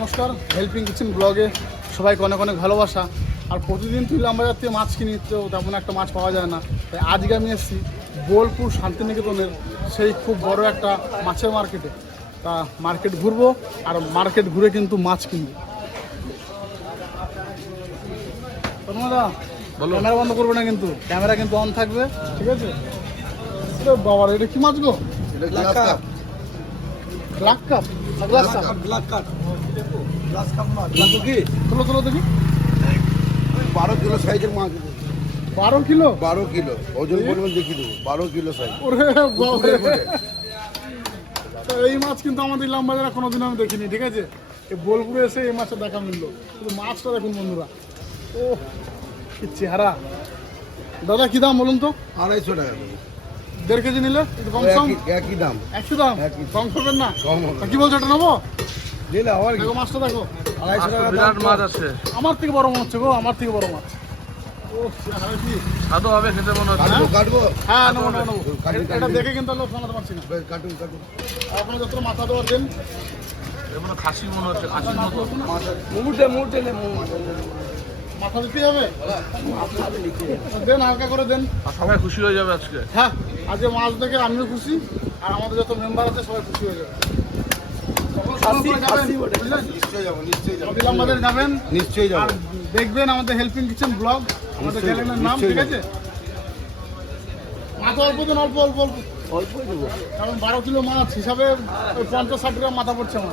নমস্কার helping kitchen ব্লগে সবাইকে অনেক অনেক ভালোবাসা। আর প্রতিদিন তুই বাজার থেকে মাছ কিনি তো তেমন একটা মাছ পাওয়া যায় না। তাই আজকে আমি এসেছি বোলপুর শান্তিনিকেতনের সেই খুব বড় একটা মাছের মার্কেটে তা মার্কেট ঘুরবো আর মার্কেট ঘুরে কিন্তু মাছ কিনবো। তন্ময়দা বলো। ক্যামেরা বন্ধ করবে না কিন্তু? ক্যামেরা কিন্তু অন থাকবে ঠিক আছে? বাবার এটা কি মাছ গো? Black cup glass cup black cut glass cup মাছ। কি? তুলো তুলো দেখি। বারো কিলো সাইজের মাছ বারো কিলো? বারো কিলো। ওজন পরিমাণ দেখিয়ে দেবো। বারো কিলো সাইজ এই মাছ কিন্তু আমাদের ইলাম বাজারে কোনোদিন আমি দেখিনি ঠিক আছে? এই বোলপুরে এসে এই মাছটা দেখা মিললো। কিন্তু মাছটা দেখুন বন্ধুরা। ও কি চেহারা। দাদা কি দাম বলুন তো? আড়াইশো টাকা। দেড় কেজি নিলে কম সম? একই একই দাম। একশো দাম? একই। কম করবেন না। কি বলছো এটা নেব? নিলে আবার কি? দেখো মাছটা দেখো। আড়াইশো টাকা বিরাট মাছ আছে। আমার থেকে বড় মাছ হচ্ছে গো আমার থেকে বড় মাছ। চেহারা হবে খেতে মনে হচ্ছে। কাটবো কাটবো। হ্যাঁ নেব নেব। নেব এটা দেখে কিন্তু লোক শোনাতে পারছি না। কাটুন কাটুন। আপনার যত মাথা দেওয়ার দেন। এমন খাসি মনে হচ্ছে খাসির মতো। মুটে মুটে নে মাথা দিতে হবে? দেন হালকা করে দেন। আর সবাই খুশি হয়ে যাবে আজকে? হ্যাঁ আজকে মাছ দেখে আমিও খুশি আর আমাদের যত মেম্বার আছে সবাই খুশি হয়ে যাবে। দেখবেন আমাদের হেল্পিং কিচেন ব্লগ আমাদের চ্যানেলের নাম ঠিক আছে? মাথা অল্প দেন অল্প অল্প অল্প। অল্প দেবো। কারণ বারো কিলো মাছ হিসাবে ওই পঞ্চাশ ষাট গ্রাম মাথা পড়ছে আমার।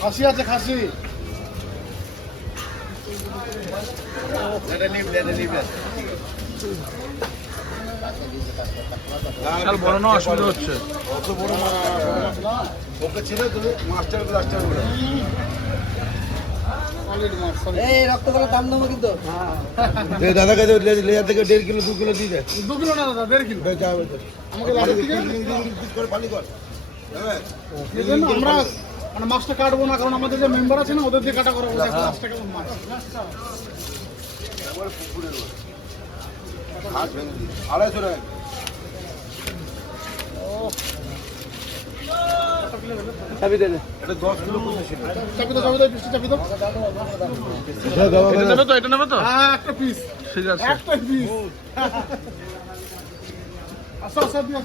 খাসি আছে খাসি। বড় না অসুবিধা হচ্ছে। অত বড় মাছ ওকে ছেড়ে তুমি মাস্টার ব্লাস্টার করে সলিড মাছ solid। এই রক্তগুলো দাম দেবো কিন্তু। এই দাদাকে তো লে- লেয়ার থেকে দেড় কিলো দু কিলো দিয়ে দেয় দু কিলো না দাদা দেড় কিলো। হ্যাঁ আমরা মানে মাছটা কাটবো না কারণ আমাদের যে মেম্বার আছে না ওদের দিয়ে কাটা করাবো। মাছ একবারে পুকুরের মাছ। আড়াইশো টাকা। দাও চাপি দাও পিসটা চাপি দাও। এটা নেবে তো এটা নেবে তো? হ্যাঁ একটা পিস ঠিক আছে। একটা পিস আচ্ছা আচ্ছা আসো, দিয়ে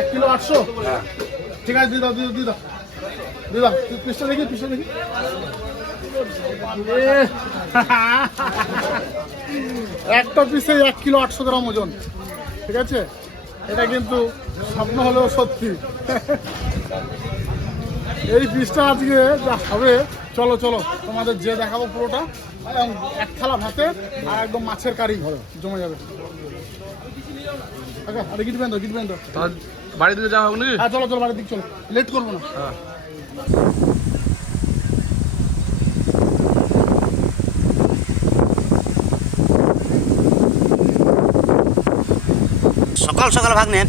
এক কিলো আটশো? ঠিক আছে দিয়ে দাও দিয়ে দাও দিয়ে দাও। দিয়ে দাও তুই পিসটা দেখি পিসটা দেখি। একটা পিসে এক কিলো আটশো গ্রাম ওজন। ঠিক আছে? এটা কিন্তু স্বপ্ন হলেও সত্যি। এই পিসটা আজকে যা হবে চলো চলো তোমাদের যে দেখাবো পুরোটা। এবং এক থালা ভাতে আর একদম মাছের কারি ঘরে জমে যাবে। আরে গিট বেঁধো গিট বেঁধো। তাহলে বাড়ি থেকে যাওয়া হবে নাকি? হ্যাঁ চলো চলো বাড়ির দিক চলো। লেট করব না। হ্যাঁ। সকাল সকাল ভাগ্নে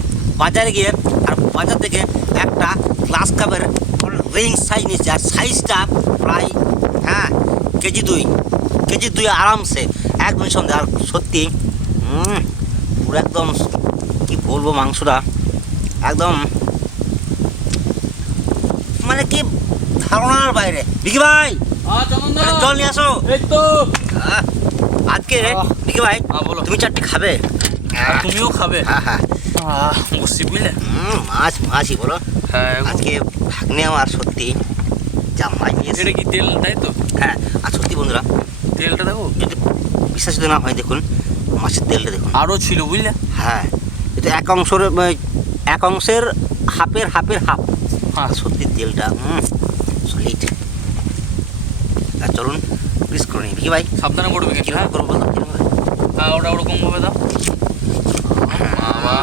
বাজারে গিয়ে আর বাজার থেকে একটা গ্লাস কাপের রিং সাইজ নিচ্ছে আর সাইজটা প্রায় হ্যাঁ কেজি দুই। কেজি দুই আরামসে। একদম সন্ধ্যে। আর সত্যি পুরো একদম কি বলব মাংসটা? একদম মানে কি ধারণার বাইরে। বিকি ভাই জল নিয়ে আসো। আজকে বিকি ভাই হ্যাঁ, বলো। তুমি চারটে খাবে? তুমিও খাবে? হ্যাঁ হ্যাঁ। বসছি বুঝলে? মাছ মাছই বলো। হ্যাঁ আজকে ভাগ্নে আমার সত্যি যা মাছ নিয়েছে এটা কি তেল তাই তো? হ্যাঁ আর সত্যি বন্ধুরা তেলটা দেখো। যদি বিশ্বাস যদি না হয় দেখুন মাছের তেলটা দেখুন। আরও ছিল বুঝলে? হ্যাঁ এটা এক অংশের এক অংশের হাফের হাফের হাফ। হ্যাঁ। সত্যি তেলটা হুম কমপ্লিট আর চলুন পিস করে নিই। ভাই সাবধানে কিন্তু কীভাবে করব বলো কীভাবে হ্যাঁ? ওটা ওরকম ভাবে দাও। বাবা।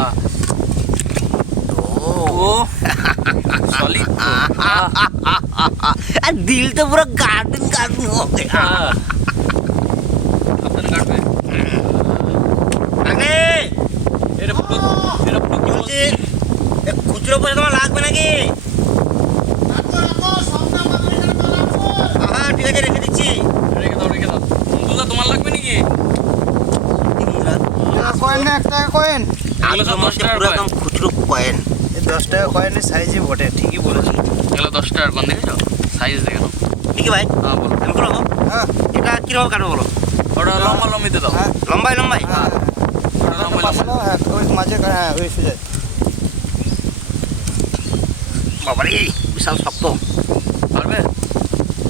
ও। সলিড আর দিল তো পুরো গার্ডেন গার্ডেন আগে। পুরো পুরো কি বলছি খুচরো পয়সা তোমার লাগবে নাকি? হ্যাঁ ঠিক আছে রেখে দিচ্ছি। রেখে দাও রেখে দাও। তোমার লাগবে নাকি? কয়েন না এক টাকা কয়েন এগুলো সব দশ টাকার পুরো একদম খুচরো কয়েন। এই দশ টাকা কয়েনের সাইজে বটে ঠিকই বলেছি। এগুলো দশ টাকার কয়েন দেখেছ? সাইজ দেখে নাও। ভাই হ্যাঁ বলো। আমি করব হ্যাঁ। এটা কীরকম কাটবো বলো? ওটা লম্বা লম্বিতে দাও। হ্যাঁ লম্বাই লম্বাই হ্যাঁ। ওটা লম্বা দাও, হ্যাঁ ওই মাঝে হ্যাঁ ওই সোজা বাবারে বিশাল শক্ত। পারবে?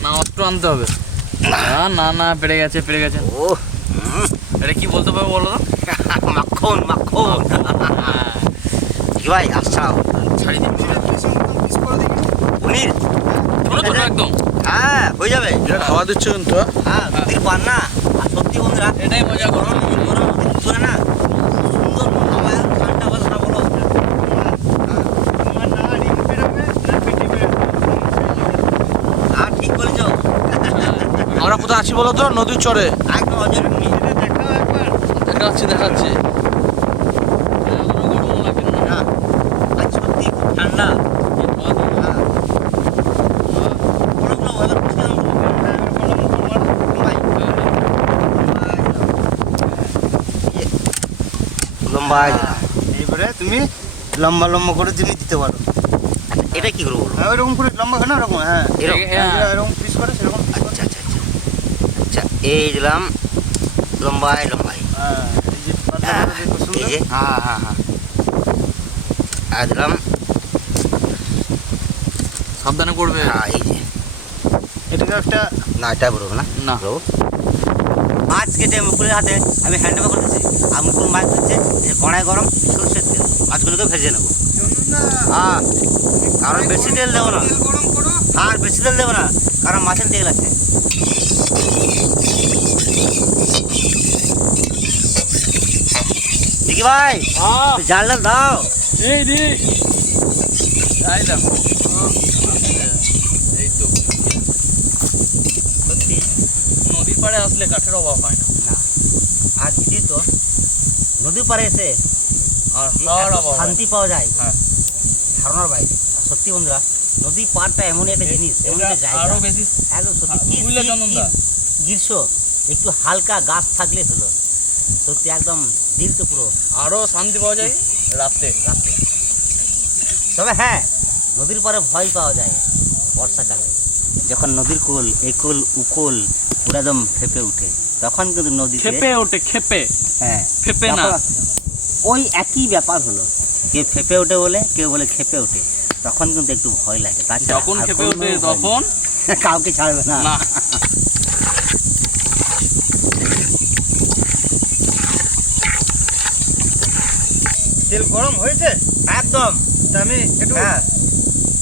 না অস্ত্র আনতে হবে। না। না না পেরে গেছে পেরে গেছে। ও হুম, এটা কি বলতে পারবে বলো তো? মাখন মাখন। কি ভাই আচ্ছা ছাড়ি দিন পিস করে দিবি? পনির? ছোট ছোট একদম। হ্যাঁ হয়ে যাবে। খাওয়া দিচ্ছে কিন্তু হ্যাঁ। নদীর পান না আর সত্যি বন্ধুরা এটাই মজা করো। করে না বাতাস বলো। হ্যাঁ আমরা কোথায় আছি বলো তো? নদীর চরে। দেখাচ্ছি দেখাচ্ছি না আর সত্যি খুব ঠান্ডা হ্যাঁ। বলো, বলো, এবার খুশি হলাম। ভাই। লম্বাই এইবারে তুমি লম্বা লম্বা করে তুমি দিতে পারো। এটা কি করব বলো? হ্যাঁ ওইরকম করে লম্বা হয় না ওরকম হ্যাঁ। এরকম হ্যাঁ। এরকম পিস করে সেরকম। আচ্ছা আচ্ছা আচ্ছা। আচ্ছা এই দিলাম। লম্বাই লম্বাই হ্যাঁ এই যে হ্যাঁ হ্যাঁ হ্যাঁ আর দিলাম। সাবধানে করবে। হ্যাঁ এই যে। এটাকে একটা না এটা বলব না। না। মাছ কেটে মুকুলের হাতে আমি হ্যান্ডওভার করে দিচ্ছি আর মুকুল মাছ দিচ্ছে যে কড়াই গরম সর্ষের তেল। মাছগুলোকে ভেজে নেব। হ্যাঁ কারণ বেশি তেল দেবো না। আর বেশি তেল দেবো না কারণ মাছের তেল আছে। দেখি ভাই জাল দাও। এই দি। এই দেখো এই তো সত্যি নদীর পাড়ে আসলে কাঠের অভাব হয় না। না। আর দিদি তো নদীর পাড়ে এসে আর অভাব শান্তি পাওয়া যায় হ্যাঁ। ধারণার বাইরে। সত্যি বন্ধুরা নদী পাড়টা এমন একটা জিনিস এমন একটা জায়গা। আরও বেশি একদম সত্যি চন্দনদা? কি গ্রীষ্ম একটু হালকা গাছ থাকলে হলো। সত্যি একদম দিল তো পুরো। আরও শান্তি পাওয়া যায় রাতে রাত্রে। তবে হ্যাঁ নদীর পাড়ে ভয় পাওয়া যায় বর্ষাকালে। যখন নদীর কোল একুল উকুল পুরো একদম ফেপে উঠে তখন কিন্তু নদীতে খেপে ওঠে খেপে। হ্যাঁ ফেপে না। ওই একই ব্যাপার হলো। কে ফেপে ওঠে বলে কেউ বলে খেপে ওঠে। তখন কিন্তু একটু ভয় লাগে। তাছাড়া যখন খেপে ওঠে তখন? কাউকে ছাড়বে না। না। তেল গরম হয়েছে? একদম। আমি একটু হ্যাঁ।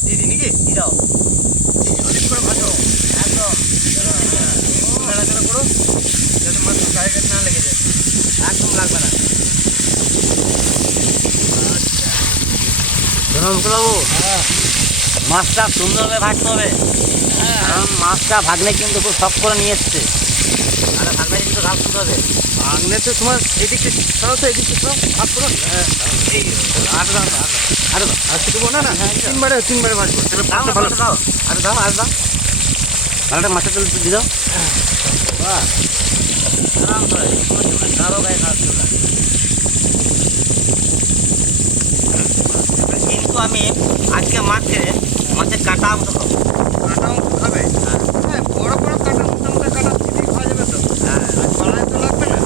দিয়ে দিই নাকি? দিয়ে দাও অনেক করে ভাজো একদম নাড়াচাড়া করো যাতে মাছ গায়ে না লেগে যায় একদম লাগবে না বাবু মাছটা সুন্দরভাবে ভাজতে হবে। কারণ মাছটা ভাগলে কিন্তু খুব শখ করে নিয়ে এসছে। আর ভাগলে কিন্তু ঘাস শুনতে হবে। আংলে তো তোমার এদিকে সরাও তো এদিকে সরাও করো। হ্যাঁ এই আর দাও আর দাও। আরে দাও না? না তিনবারে তিনবারে ভাজবো তাহলে দাও না, ভালো। দাও। আরে দাও আরে দাও। ভালোটা মাছের তেল দিয়ে দাও বাহ আরাম করে কারও গায়ে ছিল না। কিন্তু আমি আজকে মাছ খেয়ে মাছের কাটা অংশ খাব। কাটা খাবে? হ্যাঁ বড় বড় কাটা মোটা মোটা কাটা দিদি খাওয়া যাবে তো হ্যাঁ আর পালায় তো লাগবে না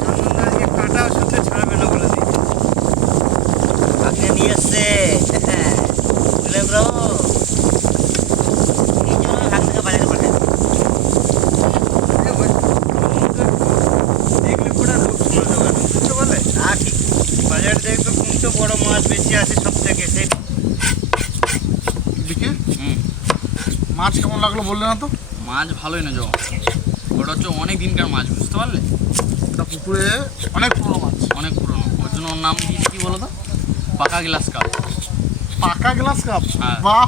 চন্দনদা আজকে কাটা শুদ্ধ ছাড়বে না বলে দিই আপনি নিয়ে এসছে বুঝলেন ব্রো এই জন্য ভাগ থেকে বাজারে পাঠাই দেখলে পরে আর লোক শোনা যাবে না বুঝতে পারলে হ্যাঁ ঠিক বাজারে দেখবে কোন তো বড় মাছ বেশি আছে সব থেকে সেই দেখি হুম মাছ কেমন লাগল বললে না তো? মাছ ভালোই না জমা ওটা হচ্ছে অনেক দিনকার মাছ বুঝতে পারলে? এটা পুকুরে অনেক পুরো মাছ। অনেক পুরনো। ওর জন্য ওর নাম দিয়েছি কি বলো তো? পাকা গ্লাস কাপ। পাকা গ্লাস কাপ? হ্যাঁ। বাহ।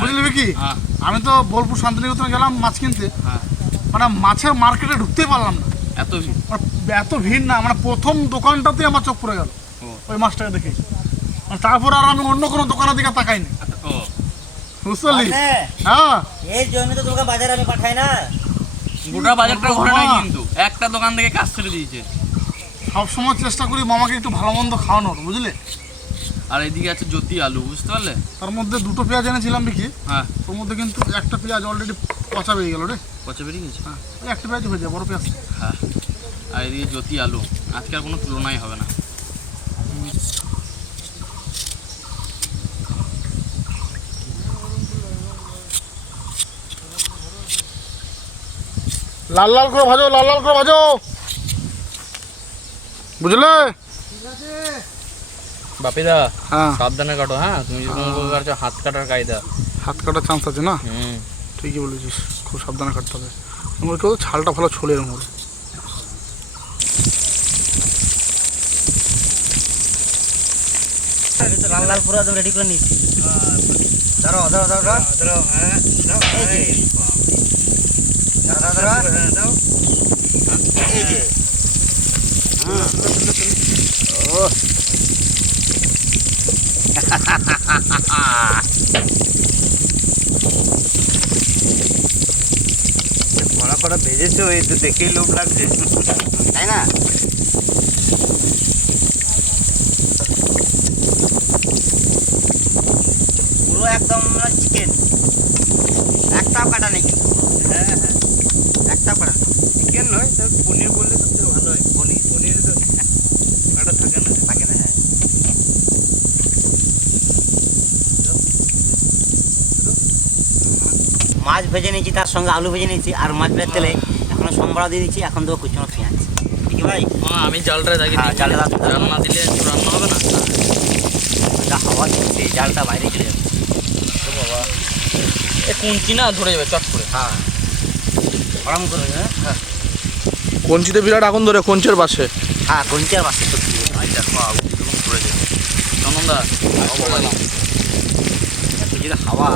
বুঝলি কি? হ্যাঁ। আমি তো বোলপুর শান্তিনিকেতনে গেলাম মাছ কিনতে। হ্যাঁ। মানে মাছের মার্কেটে ঢুকতেই পারলাম না। এত ভিড়? এত ভিড় না মানে প্রথম দোকানটাতে আমার চোখ পড়ে গেল ওই মাছটাকে দেখে। তারপর আর আমি অন্য কোনো দোকানের দিকে তাকাইনি। ও হ্যাঁ। এর জন্য তো তোমাকে বাজারে আমি পাঠাই না। গোটা বাজারটা ঘরে নাই কিন্তু। একটা দোকান থেকে কাজ ছেড়ে দিয়েছে। সবসময় চেষ্টা করি মামাকে একটু ভালো মন্দ খাওয়ানোর বুঝলে? আর এদিকে আছে জ্যোতি আলু বুঝতে পারলে? তার মধ্যে দুটো পেঁয়াজ এনেছিলাম বিকি হ্যাঁ। ওর মধ্যে কিন্তু একটা পেঁয়াজ অলরেডি পচা পেয়ে গেল রে। পচে বেরিয়ে গেছে? হ্যাঁ ওই একটা পেঁয়াজ হয়ে যায় বড় পেঁয়াজ। হ্যাঁ। আর এদিকে জ্যোতি আলু। আজকে আর কোনো তুলনাই হবে না। লাল লাল করে ভাজো লাল লাল করে ভাজো। বুঝলে? বাপিদা হ্যাঁ। সাবধানে কাটো হ্যাঁ? তুমি যেরকম কাটছো হাত কাটার কায়দা। হাত কাটার চান্স আছে না? হুম। ঠিকই বলেছিস খুব সাবধানে কাটতে হবে। আমার কেউ ছালটা ভালো ছড়ে এরকম করে লাল লাল পুরো একদম রেডি করে ধরো ধরো ধরো ধরো। ধরো হ্যাঁ ধরো ধরো ধরো এই যে ও কড়া কড়া ভেজেছো এই তো দেখেই লোভ লাগছে তাই না পুরো একদম চিকেন একটাও কাটা নেই। কিন্তু হ্যাঁ হ্যাঁ একটাও কাটা চিকেন নয় তো পনির বললে ভালো হয়। পনির পনির তো কাটা থাকে না। থাকে না হ্যাঁ। মাছ ভেজে নিয়েছি তার সঙ্গে আলু ভেজে নিয়েছি আর মাছ ভেজে তেলে এখন সম্বরা দিয়ে দিচ্ছি এখন দেবো কুচনো পেঁয়াজ। ঠিক ভাই? আমি জালটা হ্যাঁ, জালটা জাল না দিলে রান্না হবে না? যা হাওয়া দিচ্ছে জালটা বাইরে চলে যাবে বাবা। এ কুঞ্চি না ধরে যাবে চট করে। হ্যাঁ। গরম করে হ্যাঁ? কঞ্চিতে বিরাট আগুন ধরে কঞ্চের পাশে। হ্যাঁ নন্দা যদি হাওয়া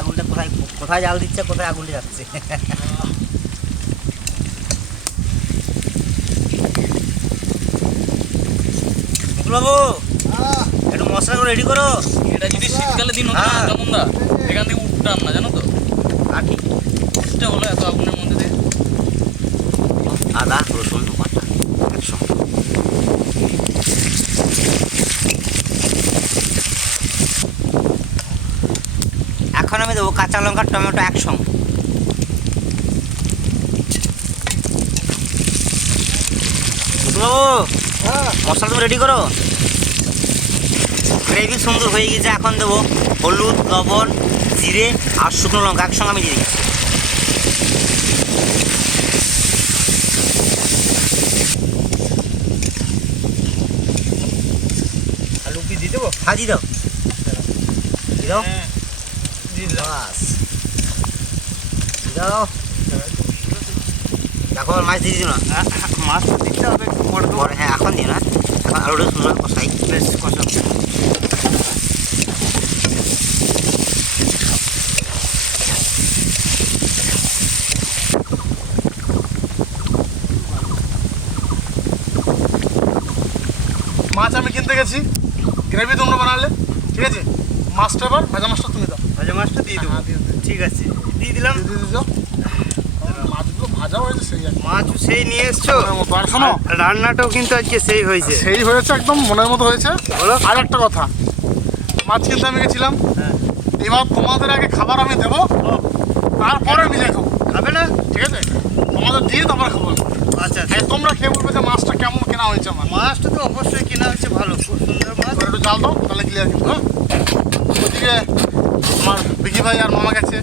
আগুনটা কোথায় কোথায় জাল দিচ্ছে কোথায় আগুনটা যাচ্ছে? মুকুল বাবু একটু মশলা করে রেডি করো। এটা যদি শীতকালে দিন হতো না হ্যাঁ। এখান থেকে উঠতাম না জানো তো? আর কি? হলো এত আগুনের আদা, রসুন বাটা একসঙ্গে। এখন আমি দেবো কাঁচা লঙ্কা, টমেটো একসঙ্গে। মশলা তুমি রেডি করো? গ্রেভি সুন্দর হয়ে গেছে এখন দেবো হলুদ, লবণ, জিরে আর শুকনো লঙ্কা একসঙ্গে আমি দিয়ে দিচ্ছি আলু কি দিয়ে দেবো হ্যাঁ দাও দিয়ে দাও বাস দাও দেখো মাছ দিয়ে দিও না মাছ দিতে হবে একটু পরে পরে হ্যাঁ এখন দিও না এখন আলুটা সুন্দর কষাই বেশ কষা মাছ আমি কিনতে গেছি গ্রেভি তোমরা বানালে ঠিক আছে? মাছটা এবার ভাজা মাছটা তুমি দাও। ভাজা মাছটা দিয়ে দেবো। হ্যাঁ, দিয়ে দিও। ঠিক আছে দিয়ে দিলাম। দিয়ে দিয়ে দিও মাছগুলো ভাজা হয়েছে সেই। মাছ সেই নিয়ে এসছো? আর শোনো। রান্নাটাও কিন্তু আজকে সেই হয়েছে। সেই হয়েছে একদম মনের মতো হয়েছে। বলো। আর একটা কথা মাছ কিনতে আমি গেছিলাম। হ্যাঁ। এবার তোমাদের আগে খাবার আমি দেবো। তারপরে নিজে খাব। খাবে না? ঠিক আছে? তোমাদের দিয়ে তারপরে খাব। আচ্ছা হ্যাঁ তোমরা খেয়ে বলবে যে মাছটা কেমন কেনা হয়েছে আমার। মাছটা তো অবশ্যই কেনা হচ্ছে ভালো খুব সুন্দর মাছ। একটু জাল দাও তাহলে ক্লিয়ার কিন্তু হ্যাঁ? ওদিকে আমার বিকি ভাই আর মামা গেছে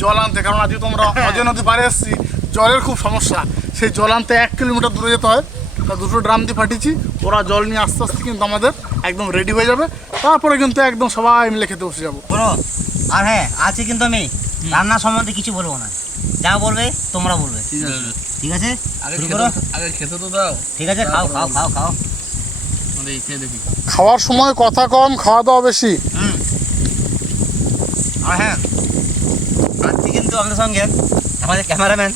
জল আনতে। কারণ আজকে তোমরা অজয় নদী পাড়ে এসেছি জলের খুব সমস্যা। সেই জল আনতে এক কিলোমিটার দূরে যেতে হয়। তা দুটো ড্রাম দিয়ে ফাটিয়েছি ওরা জল নিয়ে আস্তে আস্তে কিন্তু আমাদের একদম রেডি হয়ে যাবে। তারপরে কিন্তু একদম সবাই মিলে খেতে বসে যাব। আর হ্যাঁ আছে কিন্তু আমি। রান্না সম্বন্ধে কিছু বলব না। যা বলবে তোমরা বলবে। ঠিক আছে। ঠিক আছে? শুরু করো। আগে খেতে তো দাও। ঠিক আছে খাও খাও খাও খাও। দেখি। খাওয়ার সময় কথা কম খাওয়া দাওয়া বেশি। আর হ্যাঁ আজকে কিন্তু আমাদের সঙ্গে আমাদের ক্যামেরাম্যান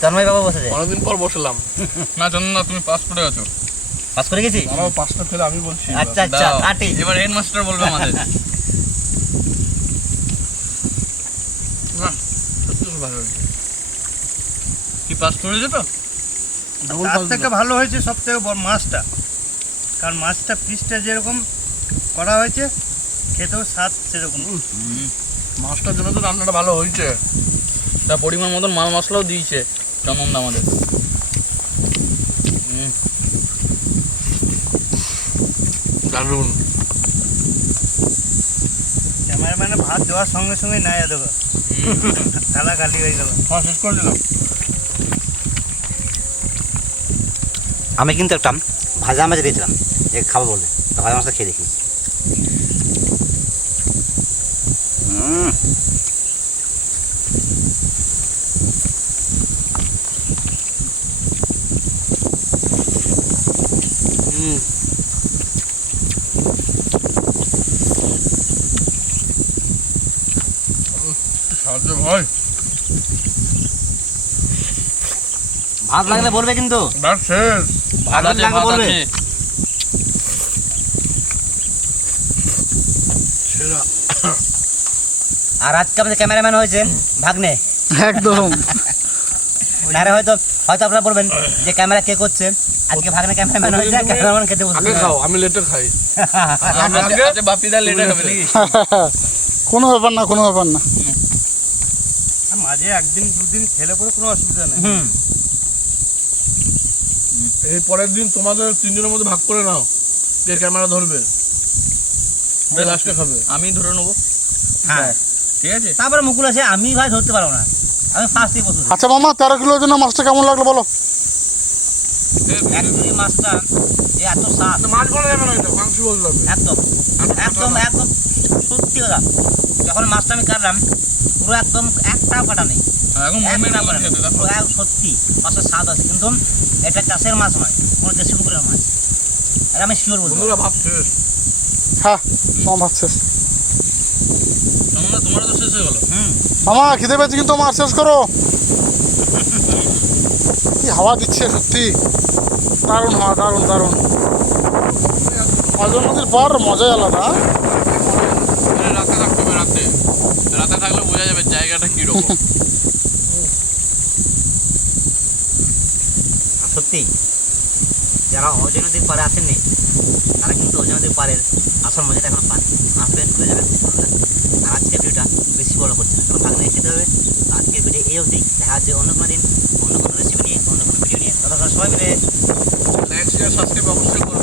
তন্ময় বাবু বসেছে অনেকদিন পর বসলাম। না চন্দন না তুমি পাস করে আছো। পাস করে গেছি? আমারও পাসটা ফেলে আমি বলছি। আচ্ছা, আচ্ছা, কাটি। এবার হেড মাস্টার বলবে আমাদের বাহ, সত্যি খুব ভালো হয়েছে। কি পাস করেছে তো? তার থেকে ভালো হয়েছে সব থেকে মাছটা। কারণ মাছটা পিসটা যেরকম করা হয়েছে খেতেও স্বাদ সেরকম। মাছটার জন্য তো রান্নাটা ভালো হয়েছে। তা পরিমাণ মতন মাল মশলাও দিয়েছে চন্দন আমাদের হুম। দারুণ। ক্যামেরাম্যানে ভাত দেওয়ার সঙ্গে সঙ্গে নাই দেবো থালা খালি হয়ে গেল। শেষ করে দিলাম। আমি কিন্তু একটা ভাজা মাছ দিয়েছিলাম যে খাব বলে। ভাজা মাছটা খেয়ে দেখি। হুম সাহায্য ভাই ভাত লাগলে বলবে কিন্তু। ভাত শেষ। ভাত লাগলে বলবে। আর আজকে আমাদের ক্যামেরাম্যান হয়েছে ভাগ্নে। একদম। নারে হয়তো হয়তো আপনারা বলবেন যে ক্যামেরা কে করছে। আজকে ভাগ্নে ক্যামেরাম্যান হয়েছে ক্যামেরাম্যান খেতে বসে আমি লেটে খাই। বাপিদা লেটে খাবে নাকি? কোনো ব্যাপার না কোনো ব্যাপার না। মাঝে একদিন দুদিন খেলে পরে কোনো অসুবিধা নেই। হুম। এই পরের দিন তোমাদের তিনজনের মধ্যে ভাগ করে নাও কে ক্যামেরা ধরবে কে লাস্টে খাবে। আমি ধরে নেব। হ্যাঁ। ঠিক আছে? তারপরে মুকুল আছে আমি ভাই ধরতে পারব না। আমি ফার্স্টে বসে আচ্ছা মামা তেরো কিলোর জন্য মাছটা কেমন লাগল বলো? অ্যাকচুয়ালি মাছটা যে এত স্বাদ। মাছ বলা যাবে না এটা মাংস বলতে একদম একদম একদম সত্যি কথা। যখন মাছটা আমি কাটলাম পুরো একদম একটাও কাটা নেই। এক সত্যি মাছের স্বাদ আছে। কিন্তু এটা চাষের মাছ নয় কোনো দেশি পুকুরের মাছ। আর আমি শিওর বন্ধুরা ভাব শেষ হ্যাঁ ভাত শেষ। দা তো শেষ হয়ে গেলো। হুম। মামা খিদে পেয়েছে কিন্তু আমার শেষ করো। কি হাওয়া দিচ্ছে সত্যি। দারুণ হাওয়া দারুণ দারুণ। অজয় নদীর পর মজাই আলাদা হ্যাঁ? এটা রাতে থাকতে হবে রাতে রাতে থাকলে বোঝা যাবে জায়গাটা কীরকম। সত্যি যারা অজয় নদীর পারে আসেননি তারা কিন্তু অজয় নদীর পারের আসল মজাটা এখন পান। আসবেন ঘুরে যাবেন আর আজকের ভিডিওটা বেশি বড় করছে না কারণ বাগানে খেতে হবে। আজকের ভিডিও এই অবধি দেখা হচ্ছে অন্য কোনো দিন অন্য কোনো রেসিপি নিয়ে অন্য কোনো ভিডিও নিয়ে। ততক্ষণ সবাই মিলে লাইক শেয়ার সাবস্ক্রাইব অবশ্যই করো